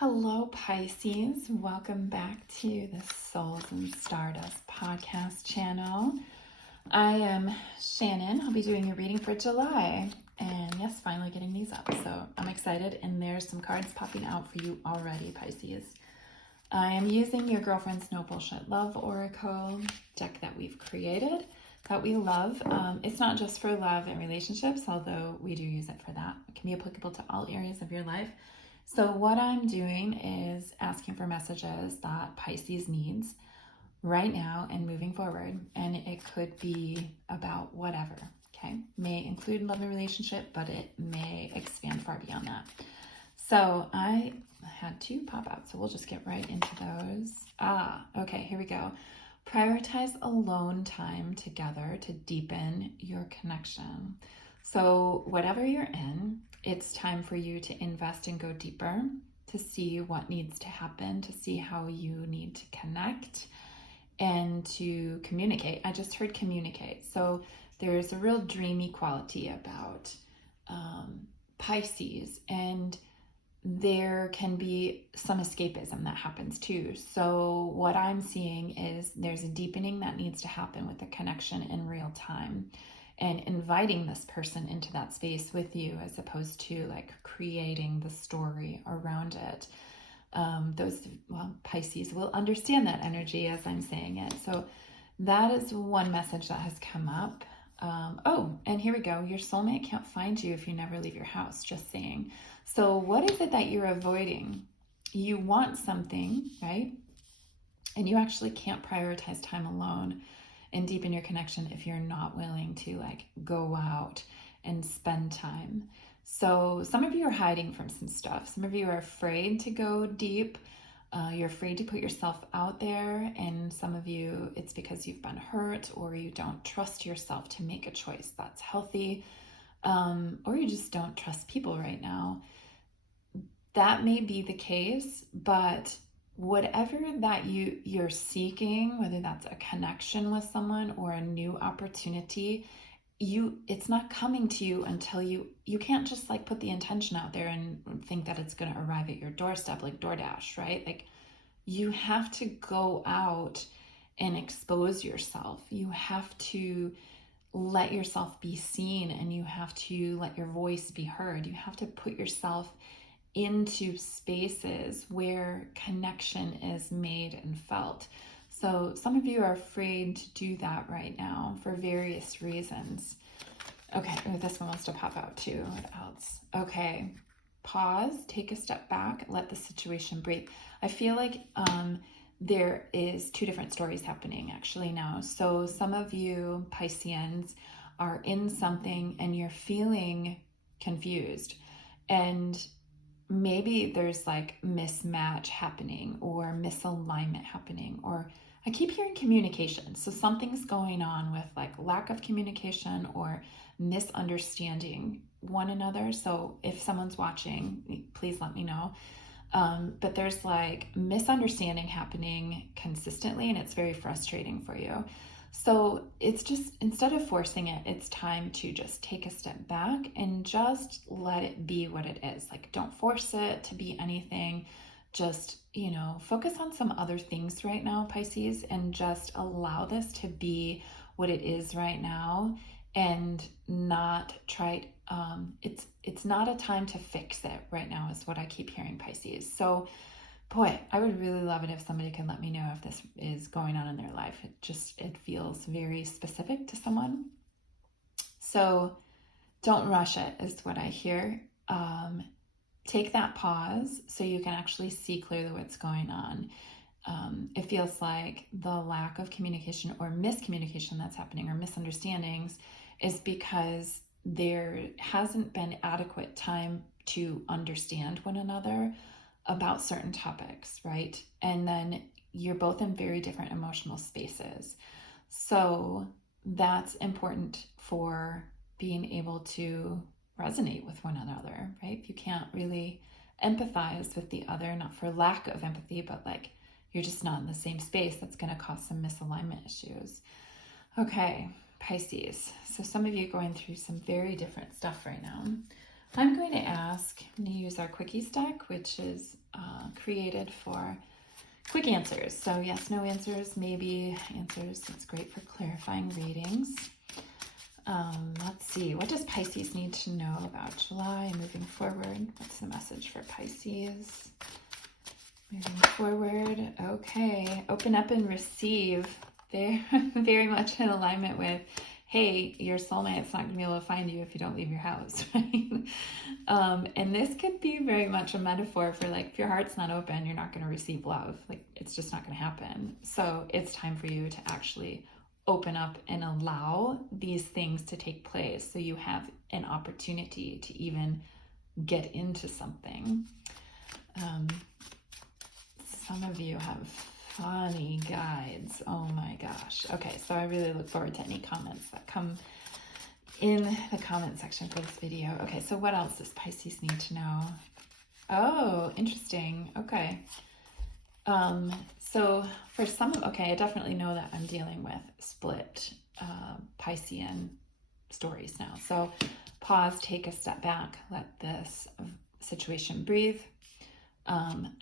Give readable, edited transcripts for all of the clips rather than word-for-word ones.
Hello, Pisces. Welcome back to the Souls and Stardust podcast channel. I am Shannon. I'll be doing a reading for July. And yes, finally getting these up. So I'm excited. And there's some cards popping out for you already, Pisces. I am using your girlfriend's No Bullshit Love Oracle deck that we've created that we love. It's not just for love and relationships, although we do use it for that. It can be applicable to all areas of your life. So what I'm doing is asking for messages that Pisces needs right now and moving forward. And it could be about whatever, okay? May include love and relationship, but it may expand far beyond that. So I had two pop out, so we'll just get right into those. Okay, here we go. Prioritize alone time together to deepen your connection. So whatever you're in, it's time for you to invest and go deeper, to see what needs to happen, to see how you need to connect and to communicate. I just heard communicate. So there's a real dreamy quality about Pisces, and there can be some escapism that happens too. So what I'm seeing is there's a deepening that needs to happen with the connection in real time and inviting this person into that space with you as opposed to like creating the story around it. Pisces will understand that energy as I'm saying it. So that is one message that has come up. And here we go. Your soulmate can't find you if you never leave your house, just saying. So what is it that you're avoiding? You want something, right? And you actually can't prioritize time alone and deepen your connection if you're not willing to like go out and spend time. So some of you are hiding from some stuff. Some of you are afraid to go deep. You're afraid to put yourself out there, and some of you, it's because you've been hurt or you don't trust yourself to make a choice that's healthy, or you just don't trust people right now. That may be the case, but whatever that you're seeking, whether that's a connection with someone or a new opportunity, it's not coming to you until you can't just like put the intention out there and think that it's going to arrive at your doorstep like DoorDash, right? Like you have to go out and expose yourself. You have to let yourself be seen, and you have to let your voice be heard. You have to put yourself into spaces where connection is made and felt. So some of you are afraid to do that right now for various reasons. Okay, this one wants to pop out too. What else? Okay, pause, take a step back, let the situation breathe. I feel like there is two different stories happening actually now. So some of you Pisceans are in something and you're feeling confused, and maybe there's like mismatch happening or misalignment happening, or I keep hearing communication. So something's going on with like lack of communication or misunderstanding one another. So if someone's watching, please let me know. But there's like misunderstanding happening consistently, and it's very frustrating for you. So it's just, instead of forcing it, it's time to just take a step back and just let it be what it is. Like, don't force it to be anything. Just, focus on some other things right now, Pisces, and just allow this to be what it is right now and not try. It's not a time to fix it right now is what I keep hearing, Pisces. So boy, I would really love it if somebody could let me know if this is going on in their life. It feels very specific to someone. So don't rush it is what I hear. Take that pause so you can actually see clearly what's going on. It feels like the lack of communication or miscommunication that's happening, or misunderstandings, is because there hasn't been adequate time to understand one another about certain topics, right? And then you're both in very different emotional spaces. So that's important for being able to resonate with one another, right? If you can't really empathize with the other, not for lack of empathy, but like you're just not in the same space, that's going to cause some misalignment issues. Okay, Pisces. So some of you are going through some very different stuff right now. I'm going to ask, I'm going to use our quickie stack, which is created for quick answers. So yes, no answers, maybe answers. It's great for clarifying readings. Let's see, what does Pisces need to know about July moving forward? What's the message for Pisces? Moving forward, okay, open up and receive. They're very much in alignment with, hey, your soulmate's not going to be able to find you if you don't leave your house, right? And this could be very much a metaphor for like, if your heart's not open, you're not going to receive love. Like, it's just not going to happen. So it's time for you to actually open up and allow these things to take place so you have an opportunity to even get into something. Some of you have funny guides. Oh my gosh. Okay, so I really look forward to any comments that come in the comment section for this video. Okay, so what else does Pisces need to know? Oh, interesting. Okay. So for some, okay, I definitely know that I'm dealing with split Piscean stories now. So pause, take a step back, let this situation breathe.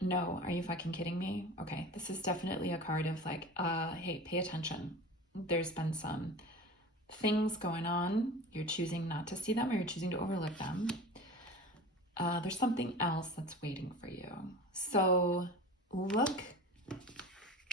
No, are you fucking kidding me? Okay, this is definitely a card of like, hey, pay attention. There's been some things going on. You're choosing not to see them or you're choosing to overlook them. There's something else that's waiting for you. So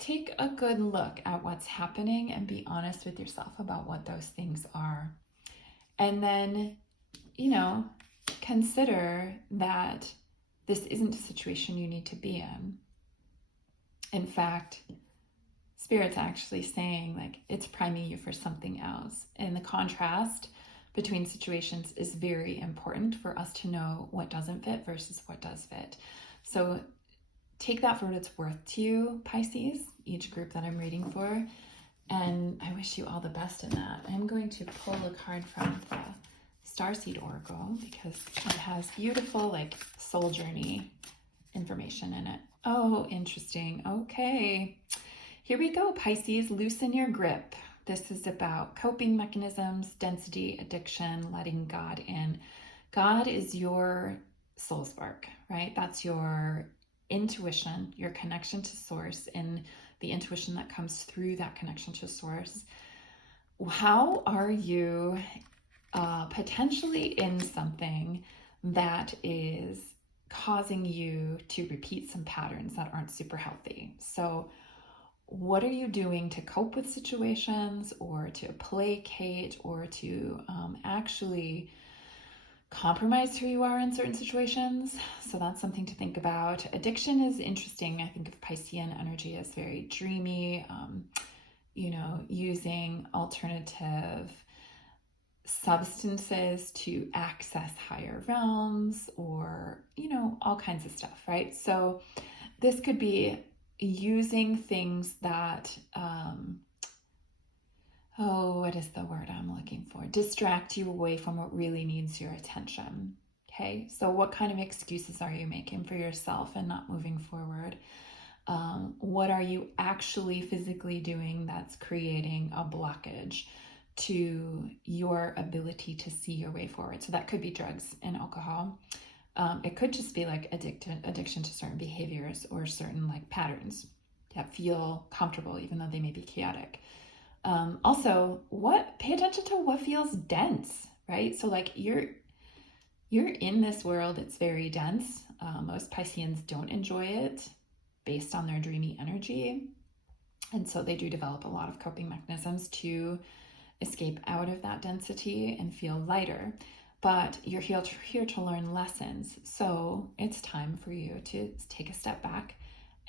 take a good look at what's happening and be honest with yourself about what those things are. And then, consider that this isn't a situation you need to be in. In fact, Spirit's actually saying like it's priming you for something else. And the contrast between situations is very important for us to know what doesn't fit versus what does fit. So take that for what it's worth to you, Pisces, each group that I'm reading for. And I wish you all the best in that. I'm going to pull a card from the Starseed Oracle because it has beautiful like soul journey information in it. Oh, interesting. Okay. Here we go, Pisces. Loosen your grip. This is about coping mechanisms, density, addiction, letting God in. God is your soul spark, right? That's your intuition, your connection to source, and the intuition that comes through that connection to source. How are you potentially in something that is causing you to repeat some patterns that aren't super healthy? So what are you doing to cope with situations or to placate or to actually compromise who you are in certain situations? So that's something to think about. Addiction is interesting. I think of Piscean energy as very dreamy, using alternative substances to access higher realms or, all kinds of stuff, right? So this could be using things that, what is the word I'm looking for? Distract you away from what really needs your attention. Okay, so what kind of excuses are you making for yourself and not moving forward? What are you actually physically doing that's creating a blockage to your ability to see your way forward? So that could be drugs and alcohol. It could just be like addiction to certain behaviors or certain like patterns that feel comfortable, even though they may be chaotic. Also, pay attention to what feels dense, right? So like you're in this world, it's very dense. Most Pisceans don't enjoy it based on their dreamy energy. And so they do develop a lot of coping mechanisms to escape out of that density and feel lighter. But you're here to learn lessons. So it's time for you to take a step back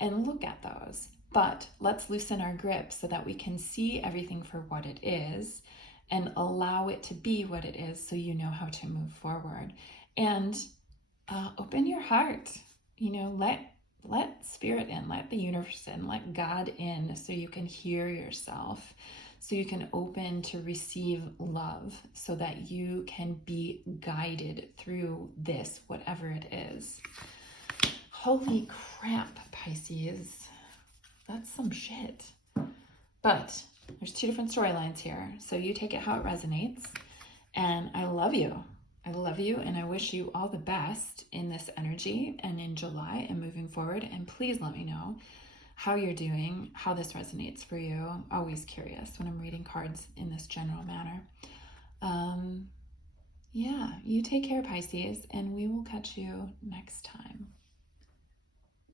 and look at those. But let's loosen our grip so that we can see everything for what it is and allow it to be what it is so you know how to move forward. And open your heart, let spirit in, let the universe in, let God in so you can hear yourself, so you can open to receive love so that you can be guided through this, whatever it is. Holy crap, Pisces. That's some shit. But there's two different storylines here. So you take it how it resonates. And I love you. I love you and I wish you all the best in this energy and in July and moving forward. And please let me know how you're doing, how this resonates for you. I'm always curious when I'm reading cards in this general manner. Yeah, you take care, Pisces, and we will catch you next time.